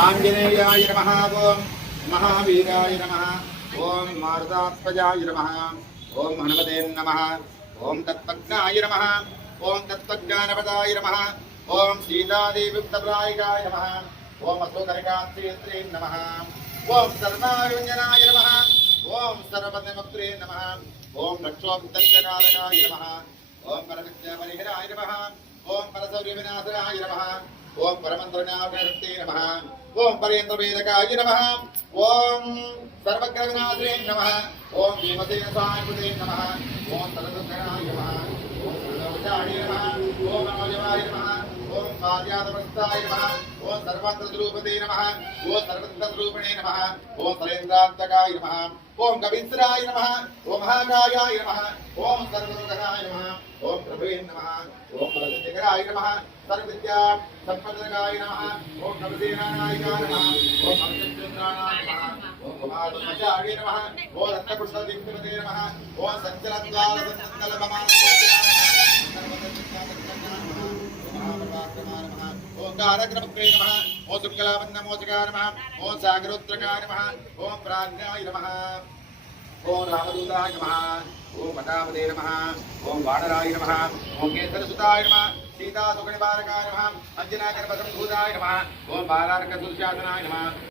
आञ्जनेयाय नमः ओम महावीराय नमः ओम मारुतात्मजाय नमः ओम हनुमते नमः ओम तत्त्वज्ञाय नमः ओम तत्त्वज्ञानपदाय नमः ओम सीतादेवीप्रदायिकाय नमः ओम अशोकरिकात्रियत्रे नमः ओम सर्वायुञ्जनाय नमः ओम सर्वपदमुक्त्रे नमः ओम रक्षोत्तरकालकाय नमः ओम परविद्यापरिहराय नमः ओम परसौर्यविनाशनाय नमः ओम परमंत्रनाभे नमः ओम परेन्द्रवेदकाय नमः ओम सर्वग्रहविनाशे नमः ओम भीमसेन स्वामिकृते नमः ओम सरस्वत्याय नमः ओम सर्ववचाय नमः ओम नमोजवाय नमः ओम कार्यादवस्ताय नमः ओम सर्वत्रद्रूपते नमः ओम सर्वत्रद्रूपिणे नमः ओम सरेन्द्रात्मकाय नमः ओम कविश्राय नमः ओम महाकायाय नमः ओम सर्वलोकनाय नमः ओम प्रभवे नमः ओम परमदिगराय नमः सर्वविद्या संपन्नकाय नमः ओम नवसेनानायकाय नमः ओम अमृतचंद्राणाय नमः ओम कुमारब्रह्मचार्य नमः ओम रत्नपुष्पदीप्तिपते नमः ओम संचलद्वारसंकल्पमानकोट्याय नमः ओम कारग्रमक्रे नमः ओम शुक्लावन्नमोचकाय नमः ओम सागरोत्रकाय नमः ओम प्राज्ञाय नमः ओम रामदूताय नमः ओम पटापते नमः ओम वानराय नमः ओम केसरसुताय नमः सीता सुखनिवारकाय नमः अंजनाकरपसंभूताय नमः ओम बालार्कसुशासनाय नमः।